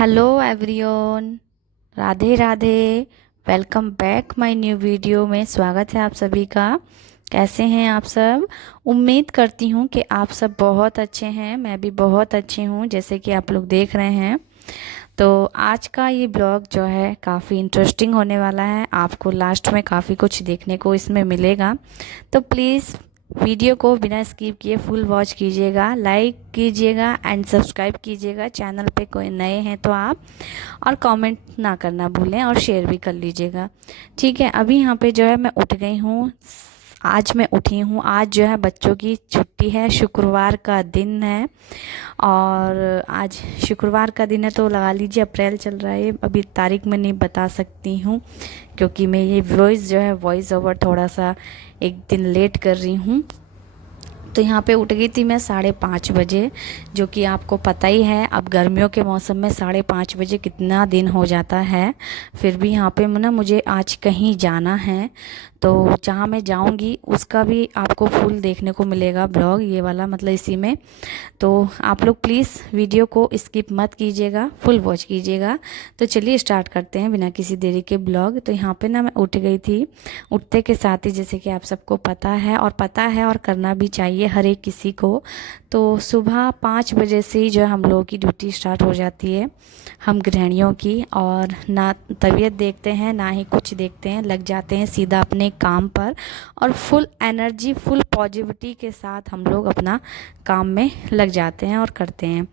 Hello everyone. Radhe Radhe. Welcome back my new video में स्वागत है आप सभी का। कैसे हैं आप सब? उम्मीद करती हूँ कि आप सब बहुत अच्छे हैं। मैं भी बहुत अच्छी हूँ, जैसे कि आप लोग देख रहे हैं। तो आज का ये ब्लॉग जो है काफ़ी इंटरेस्टिंग होने वाला है। आपको लास्ट में काफ़ी कुछ देखने को इसमें मिलेगा। तो प्लीज़ वीडियो को बिना स्किप किए फुल वॉच कीजिएगा, लाइक कीजिएगा एंड सब्सक्राइब कीजिएगा। चैनल पे कोई नए हैं तो आप, और कमेंट ना करना भूलें और शेयर भी कर लीजिएगा। ठीक है, अभी यहाँ पे जो है मैं उठ गई हूँ। आज मैं उठी हूँ। आज जो है बच्चों की छुट्टी है, शुक्रवार का दिन है। और आज शुक्रवार का दिन है तो लगा लीजिए अप्रैल चल रहा है। अभी तारीख में नहीं बता सकती हूँ, क्योंकि मैं ये वॉइस जो है वॉइस ओवर थोड़ा सा एक दिन लेट कर रही हूँ। तो यहाँ पे उठ गई थी मैं 5:30 बजे, जो कि आपको पता ही है अब गर्मियों के मौसम में 5:30 बजे कितना दिन हो जाता है। फिर भी यहाँ पे ना मुझे आज कहीं जाना है, तो जहाँ मैं जाऊँगी उसका भी आपको फुल देखने को मिलेगा ब्लॉग, ये वाला मतलब इसी में। तो आप लोग प्लीज़ वीडियो को स्किप मत कीजिएगा, फुल वॉच कीजिएगा। तो चलिए स्टार्ट करते हैं बिना किसी देरी के ब्लॉग। तो यहाँ पे ना मैं उठ गई थी। उठते के साथ ही, जैसे कि आप सबको पता है और करना भी चाहिए हर एक किसी को, तो सुबह 5 बजे से ही जो है हम लोगों की ड्यूटी स्टार्ट हो जाती है, हम गृहिणियों की। और ना तबीयत देखते हैं ना ही कुछ देखते हैं, लग जाते हैं सीधा अपने काम पर। और फुल एनर्जी, फुल पॉजिटिविटी के साथ हम लोग अपना काम में लग जाते हैं और करते हैं।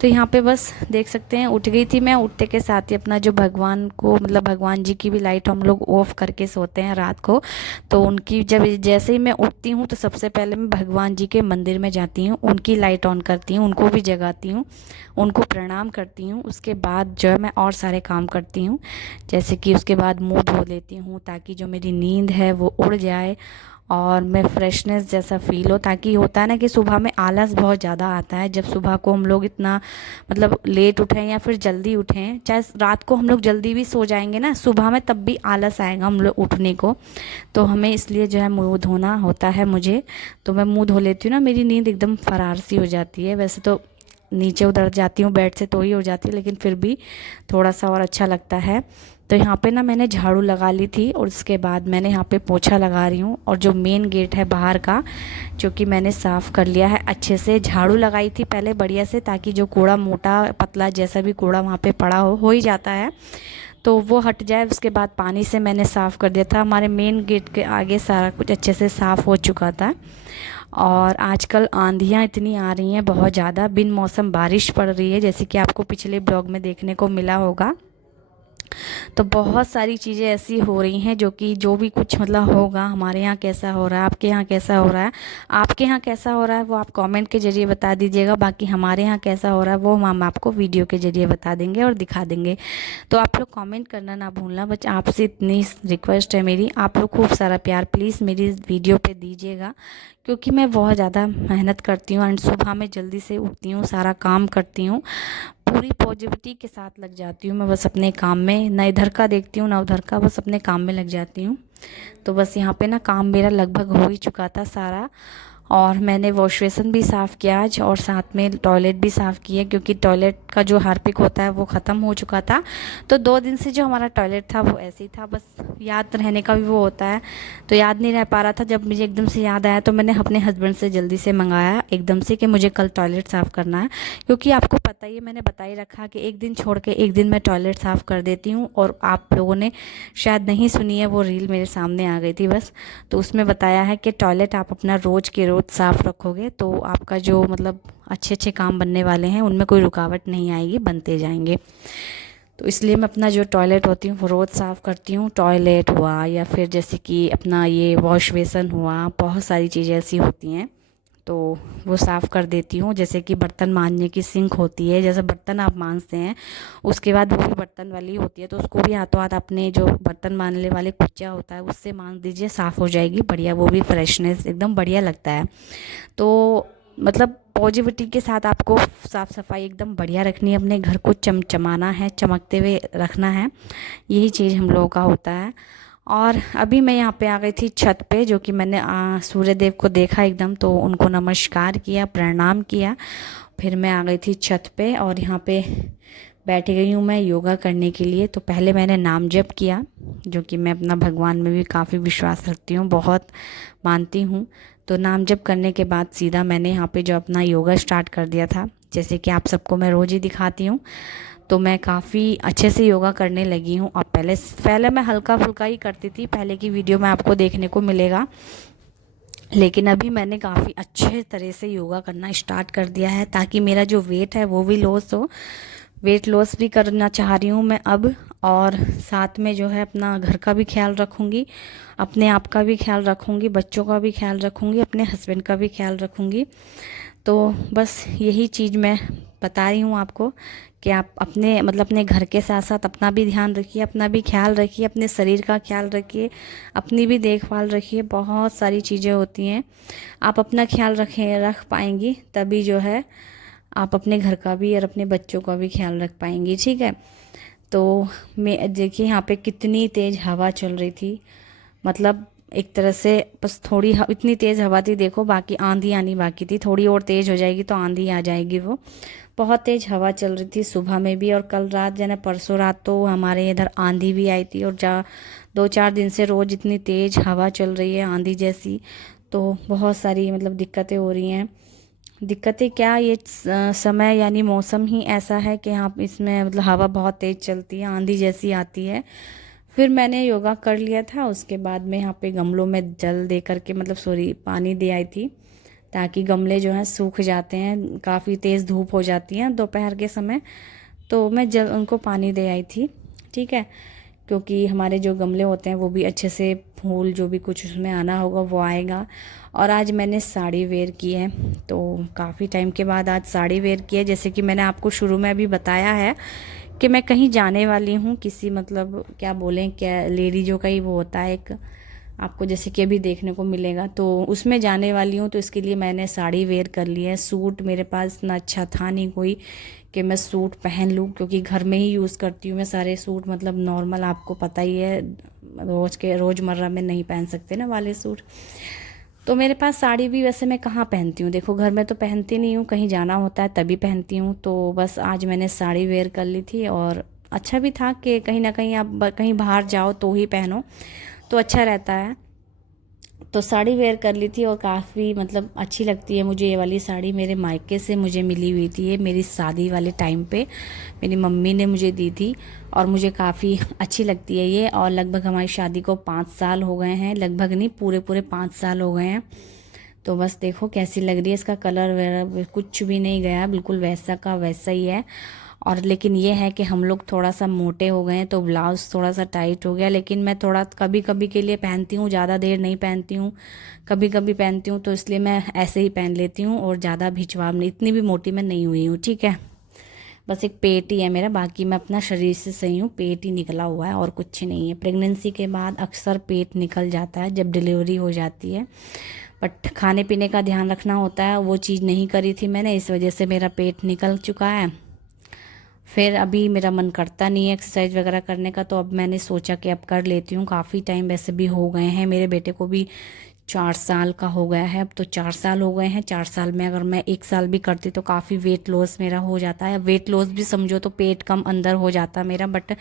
तो यहाँ पे बस देख सकते हैं उठ गई थी मैं। उठते के साथ ही अपना जो भगवान को, मतलब भगवान जी की भी लाइट हम लोग ऑफ करके सोते हैं रात को। तो उनकी जब जैसे ही मैं उठती हूँ तो सबसे पहले मैं भगवान जी के मंदिर में जाती हूँ, उनकी लाइट ऑन करती हूँ, उनको भी जगाती हूँ, उनको प्रणाम करती हूँ। उसके बाद जो है मैं और सारे काम करती हूँ, जैसे कि उसके बाद मुंह धो लेती हूँ ताकि जो मेरी नींद है वो उड़ जाए और मैं फ्रेशनेस जैसा फील हो। ताकि होता है ना कि सुबह में आलस बहुत ज़्यादा आता है, जब सुबह को हम लोग इतना मतलब लेट उठें या फिर जल्दी उठें, चाहे रात को हम लोग जल्दी भी सो जाएंगे ना, सुबह में तब भी आलस आएगा हम लोग उठने को। तो हमें इसलिए जो है मुँह धोना होता है मुझे। तो मैं मुँह धो लेती हूँ ना, मेरी नींद एकदम फरार सी हो जाती है। वैसे तो नीचे उतर जाती हूँ बेड से तो ही हो जाती है, लेकिन फिर भी थोड़ा सा और अच्छा लगता है। तो यहाँ पे ना मैंने झाड़ू लगा ली थी और उसके बाद मैंने यहाँ पे पोछा लगा रही हूँ। और जो मेन गेट है बाहर का, जो कि मैंने साफ़ कर लिया है अच्छे से, झाड़ू लगाई थी पहले बढ़िया से, ताकि जो कूड़ा मोटा पतला जैसा भी कूड़ा वहाँ पे पड़ा हो ही जाता है, तो वो हट जाए। उसके बाद पानी से मैंने साफ़ कर दिया था। हमारे मेन गेट के आगे सारा कुछ अच्छे से साफ़ हो चुका था। और आजकल आंधियाँ इतनी आ रही हैं बहुत ज़्यादा, बिन मौसम बारिश पड़ रही है, जैसे कि आपको पिछले ब्लॉग में देखने को मिला होगा। तो बहुत सारी चीज़ें ऐसी हो रही हैं जो कि जो भी कुछ मतलब होगा, हमारे यहाँ कैसा हो रहा है, आपके यहाँ कैसा हो रहा है, आपके यहाँ कैसा हो रहा है वो आप कमेंट के ज़रिए बता दीजिएगा। बाकी हमारे यहाँ कैसा हो रहा है वो हम आपको वीडियो के ज़रिए बता देंगे और दिखा देंगे। तो आप लोग कमेंट करना ना भूलना। बस आपसे इतनी रिक्वेस्ट है मेरी, आप लोग खूब सारा प्यार प्लीज़ मेरी वीडियो पे दीजिएगा, क्योंकि मैं बहुत ज़्यादा मेहनत करती हूँ एंड सुबह में जल्दी से उठती हूँ, सारा काम करती हूँ, पूरी पॉजिटिविटी के साथ लग जाती हूँ मैं बस अपने काम में, ना इधर का देखती हूँ ना उधर का, बस अपने काम में लग जाती हूँ। तो बस यहाँ पे ना काम मेरा लगभग हो ही चुका था सारा। और मैंने वॉश बेसिन भी साफ़ किया आज, और साथ में टॉयलेट भी साफ़ किया, क्योंकि टॉयलेट का जो हार्पिक होता है वो ख़त्म हो चुका था। तो 2 दिन से जो हमारा टॉयलेट था वो ऐसे ही था, बस याद रहने का भी वो होता है, तो याद नहीं रह पा रहा था। जब मुझे एकदम से याद आया तो मैंने अपने हस्बैंड से जल्दी से मंगाया एकदम से कि मुझे कल टॉयलेट साफ़ करना है। क्योंकि आपको पता ही है, मैंने बता ही रखा कि एक दिन छोड़ के एक दिन मैं टॉयलेट साफ़ कर देती हूँ। और आप लोगों ने शायद नहीं सुनी है, वो रील मेरे सामने आ गई थी बस। तो उसमें बताया है कि टॉयलेट आप अपना रोज़ के रोज़ साफ़ रखोगे तो आपका जो मतलब अच्छे अच्छे काम बनने वाले हैं उनमें कोई रुकावट नहीं आएगी, बनते जाएंगे। तो इसलिए मैं अपना जो टॉयलेट होती हूँ वो रोज़ साफ़ करती हूँ। टॉयलेट हुआ या फिर जैसे कि अपना ये वॉश बेसिन हुआ, बहुत सारी चीज़ें ऐसी होती हैं तो वो साफ़ कर देती हूँ। जैसे कि बर्तन मांजने की सिंक होती है, जैसे बर्तन आप मांजते हैं उसके बाद वो भी बर्तन वाली होती है, तो उसको भी हाथों हाथ अपने जो बर्तन मांजने वाले कुच्चा होता है उससे मांज दीजिए, साफ़ हो जाएगी बढ़िया, वो भी फ्रेशनेस एकदम बढ़िया लगता है। तो मतलब पॉजिटिविटी के साथ आपको साफ़ सफाई एकदम बढ़िया रखनी है, अपने घर को चमचमाना है, चमकते हुए रखना है, यही चीज़ हम लोगों का होता है। और अभी मैं यहाँ पे आ गई थी छत पे, जो कि मैंने सूर्य देव को देखा एकदम, तो उनको नमस्कार किया, प्रणाम किया, फिर मैं आ गई थी छत पे। और यहाँ पे बैठ गई हूँ मैं योगा करने के लिए। तो पहले मैंने नाम जप किया, जो कि मैं अपना भगवान में भी काफ़ी विश्वास रखती हूँ, बहुत मानती हूँ। तो नाम जप करने के बाद सीधा मैंने यहाँ पे जो अपना योगा स्टार्ट कर दिया था, जैसे कि आप सबको मैं रोज़ ही दिखाती हूँ। तो मैं काफ़ी अच्छे से योगा करने लगी हूँ। और पहले पहले मैं हल्का फुल्का ही करती थी, पहले की वीडियो में आपको देखने को मिलेगा। लेकिन अभी मैंने काफ़ी अच्छे तरह से योगा करना स्टार्ट कर दिया है, ताकि मेरा जो वेट है वो भी लॉस हो। वेट लॉस भी करना चाह रही हूँ मैं अब, और साथ में जो है अपना घर का भी ख्याल रखूँगी, अपने आप का भी ख्याल रखूँगी, बच्चों का भी ख्याल रखूँगी, अपने हस्बैंड का भी ख्याल रखूँगी। तो बस यही चीज़ मैं बता रही हूँ आपको कि आप अपने मतलब अपने घर के साथ साथ अपना भी ध्यान रखिए, अपना भी ख्याल रखिए, अपने शरीर का ख्याल रखिए, अपनी भी देखभाल रखिए। बहुत सारी चीज़ें होती हैं, आप अपना ख्याल रख पाएंगी तभी जो है आप अपने घर का भी और अपने बच्चों का भी ख्याल रख पाएंगी, ठीक है। तो मैं देखिए यहाँ पे कितनी तेज़ हवा चल रही थी, मतलब एक तरह से बस थोड़ी इतनी तेज़ हवा थी, देखो बाकी आंधी आनी बाकी थी, थोड़ी और तेज़ हो जाएगी तो आंधी आ जाएगी। वो बहुत तेज़ हवा चल रही थी सुबह में भी, और कल रात जो है परसों रात तो हमारे इधर आंधी भी आई थी। और 2-4 दिन से रोज़ इतनी तेज़ हवा चल रही है आंधी जैसी। तो बहुत सारी मतलब दिक्कतें हो रही हैं। दिक्कतें क्या, ये समय यानी मौसम ही ऐसा है कि हाँ इसमें मतलब हवा बहुत तेज़ चलती है, आंधी जैसी आती है। फिर मैंने योगा कर लिया था, उसके बाद में यहाँ पे गमलों में जल दे करके मतलब सॉरी पानी दे आई थी, ताकि गमले जो हैं सूख जाते हैं, काफ़ी तेज़ धूप हो जाती है दोपहर के समय। तो मैं जल उनको पानी दे आई थी, ठीक है, क्योंकि हमारे जो गमले होते हैं वो भी अच्छे से फूल जो भी कुछ उसमें आना होगा वो आएगा। और आज मैंने साड़ी वेयर की है, तो काफ़ी टाइम के बाद आज साड़ी वेयर की है। जैसे कि मैंने आपको शुरू में अभी बताया है कि मैं कहीं जाने वाली हूँ, किसी मतलब क्या बोलें, क्या लेडीजों का ही वो होता है एक, आपको जैसे कि अभी देखने को मिलेगा, तो उसमें जाने वाली हूँ। तो इसके लिए मैंने साड़ी वेयर कर ली है। सूट मेरे पास इतना अच्छा था नहीं कोई कि मैं सूट पहन लूँ, क्योंकि घर में ही यूज़ करती हूँ मैं सारे सूट, मतलब नॉर्मल, आपको पता ही है रोज़मर्रा में नहीं पहन सकते ना वाले सूट। तो मेरे पास साड़ी भी वैसे मैं कहाँ पहनती हूँ, देखो घर में तो पहनती नहीं हूँ, कहीं जाना होता है तभी पहनती हूँ। तो बस आज मैंने साड़ी वेयर कर ली थी, और अच्छा भी था कि कहीं ना कहीं आप कहीं बाहर जाओ तो ही पहनो, तो अच्छा रहता है। तो साड़ी वेयर कर ली थी, और काफ़ी मतलब अच्छी लगती है मुझे ये वाली साड़ी। मेरे मायके से मुझे मिली हुई थी ये, मेरी शादी वाले टाइम पे मेरी मम्मी ने मुझे दी थी, और मुझे काफ़ी अच्छी लगती है ये। और लगभग हमारी शादी को 5 साल हो गए हैं, लगभग नहीं पूरे पूरे 5 साल हो गए हैं। तो बस देखो कैसी लग रही है, इसका कलर वगैरह कुछ भी नहीं गया, बिल्कुल वैसा का वैसा ही है। और लेकिन ये है कि हम लोग थोड़ा सा मोटे हो गए हैं, तो ब्लाउज़ थोड़ा सा टाइट हो गया। लेकिन मैं थोड़ा कभी कभी के लिए पहनती हूँ, ज़्यादा देर नहीं पहनती हूँ, कभी कभी पहनती हूँ, तो इसलिए मैं ऐसे ही पहन लेती हूँ। और ज़्यादा भिजवाब नहीं, इतनी भी मोटी मैं नहीं हुई हूँ, ठीक है। बस एक पेट ही है मेरा, बाकी मैं अपना शरीर से सही हूँ, पेट ही निकला हुआ है और कुछ नहीं है। प्रेगनेंसी के बाद अक्सर पेट निकल जाता है जब डिलीवरी हो जाती है, बट खाने पीने का ध्यान रखना होता है, वो चीज़ नहीं करी थी मैंने, इस वजह से मेरा पेट निकल चुका है। फिर अभी मेरा मन करता नहीं है एक्सरसाइज वगैरह करने का, तो अब मैंने सोचा कि अब कर लेती हूँ। काफ़ी टाइम वैसे भी हो गए हैं, मेरे बेटे को भी 4 साल का हो गया है अब, तो 4 साल हो गए हैं। 4 साल में अगर मैं 1 साल भी करती तो काफ़ी वेट लॉस मेरा हो जाता है। वेट लॉस भी समझो तो पेट कम अंदर हो जाता मेरा, बट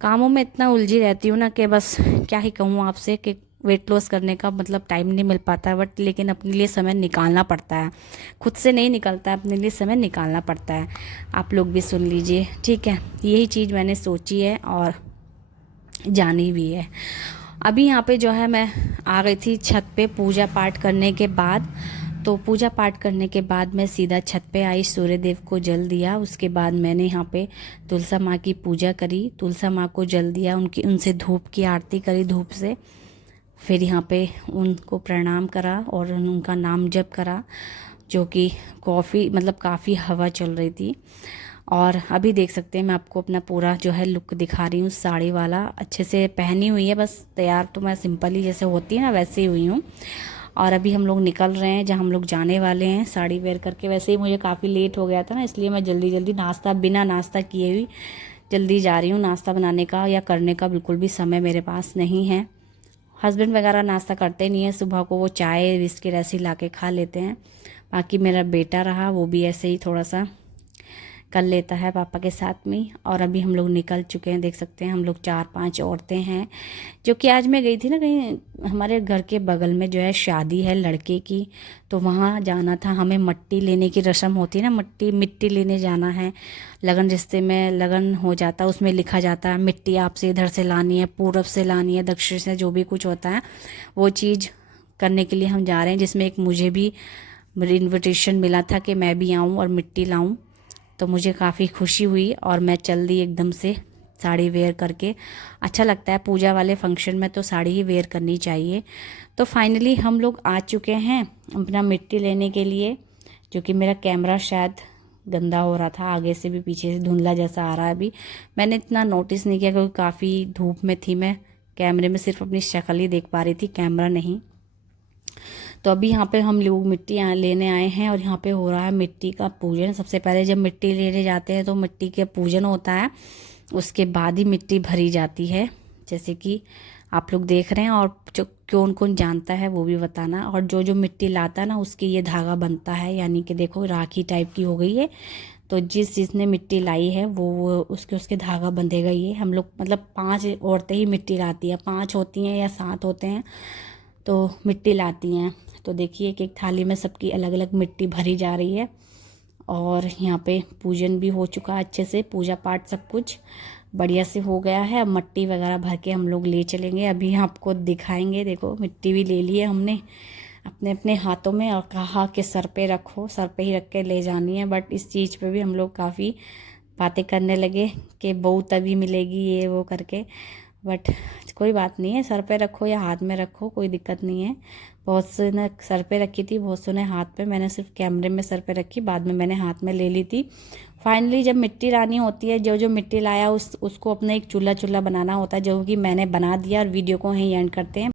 कामों में इतना उलझी रहती हूँ ना कि बस क्या ही कहूँ आपसे कि वेट लॉस करने का मतलब टाइम नहीं मिल पाता है। बट लेकिन अपने लिए समय निकालना पड़ता है, खुद से नहीं निकलता है, अपने लिए समय निकालना पड़ता है। आप लोग भी सुन लीजिए, ठीक है। यही चीज़ मैंने सोची है और जानी भी है। अभी यहाँ पे जो है मैं आ गई थी छत पे पूजा पाठ करने के बाद। तो पूजा पाठ करने के बाद मैं सीधा छत पे आई, सूर्य देव को जल दिया। उसके बाद मैंने यहाँ पे तुलसा माँ की पूजा करी, तुलसा माँ को जल दिया, उनसे धूप की आरती करी धूप से। फिर यहाँ पे उनको प्रणाम करा और उनका नाम जप करा, जो कि काफ़ी हवा चल रही थी। और अभी देख सकते हैं मैं आपको अपना पूरा जो है लुक दिखा रही हूँ, साड़ी वाला अच्छे से पहनी हुई है, बस तैयार तो मैं सिंपल ही जैसे होती है ना वैसे ही हुई हूँ। और अभी हम लोग निकल रहे हैं जहाँ हम लोग जाने वाले हैं साड़ी वेयर करके। वैसे ही मुझे काफ़ी लेट हो गया था ना, इसलिए मैं जल्दी जल्दी बिना नाश्ता किए हुई जल्दी जा रही हूँ। नाश्ता बनाने का या करने का बिल्कुल भी समय मेरे पास नहीं है। हस्बैंड वगैरह नाश्ता करते नहीं है सुबह को, वो चाय बिस्किट ऐसे ही ला के खा लेते हैं। बाकी मेरा बेटा रहा, वो भी ऐसे ही थोड़ा सा कर लेता है पापा के साथ में। और अभी हम लोग निकल चुके हैं, देख सकते हैं हम लोग 4-5 औरतें हैं। जो कि आज मैं गई थी ना कहीं, हमारे घर के बगल में जो है शादी है लड़के की, तो वहाँ जाना था हमें। मट्टी लेने की रस्म होती है ना, मिट्टी लेने जाना है। लगन रिश्ते में लगन हो जाता है, उसमें लिखा जाता है मिट्टी आपसे इधर से लानी है, पूरब से लानी है, दक्षिण से, जो भी कुछ होता है वो चीज़ करने के लिए हम जा रहे हैं। जिसमें एक मुझे भी इनविटेशन मिला था कि मैं भी आऊँ और मिट्टी लाऊँ, तो मुझे काफ़ी खुशी हुई और मैं चल दी एकदम से साड़ी वेयर करके। अच्छा लगता है पूजा वाले फंक्शन में, तो साड़ी ही वेयर करनी चाहिए। तो फाइनली हम लोग आ चुके हैं अपना मिट्टी लेने के लिए। जो कि मेरा कैमरा शायद गंदा हो रहा था, आगे से भी पीछे से धुंधला जैसा आ रहा है। अभी मैंने इतना नोटिस नहीं किया क्योंकि काफ़ी धूप में थी मैं, कैमरे में सिर्फ अपनी शक्ल ही देख पा रही थी, कैमरा नहीं। तो अभी यहाँ पे हम लोग मिट्टी लेने आए हैं और यहाँ पे हो रहा है मिट्टी का पूजन। सबसे पहले जब मिट्टी लेने जाते हैं तो मिट्टी के पूजन होता है, उसके बाद ही मिट्टी भरी जाती है, जैसे कि आप लोग देख रहे हैं। और जो कौन कौन जानता है वो भी बताना। और जो जो मिट्टी लाता है ना, उसकी ये धागा बनता है, यानी कि देखो राखी टाइप की हो गई है। तो जिसने मिट्टी लाई है वो उसके धागा बंधेगा। ये हम लोग मतलब 5 औरतें ही मिट्टी लाती है, 5 होती हैं या 7 होते हैं तो मिट्टी लाती हैं। तो देखिए कि एक थाली में सबकी अलग अलग मिट्टी भरी जा रही है। और यहाँ पे पूजन भी हो चुका है अच्छे से, पूजा पाठ सब कुछ बढ़िया से हो गया है। अब मिट्टी वगैरह भर के हम लोग ले चलेंगे, अभी आपको दिखाएंगे। देखो मिट्टी भी ले ली है हमने अपने अपने हाथों में और कहा कि सर पे रखो, सर पे ही रख के ले जानी है। बट इस चीज़ पे भी हम लोग काफ़ी बातें करने लगे कि बहू तभी मिलेगी ये वो करके। बट कोई बात नहीं है, सर पे रखो या हाथ में रखो, कोई दिक्कत नहीं है। बहुत से ने सर पे रखी थी, बहुत से ने हाथ पे। मैंने सिर्फ कैमरे में सर पे रखी, बाद में मैंने हाथ में ले ली थी। फाइनली जब मिट्टी लानी होती है, जो जो मिट्टी लाया उसको अपना एक चूल्हा बनाना होता है, जो कि मैंने बना दिया। और वीडियो को यहीं एंड करते हैं।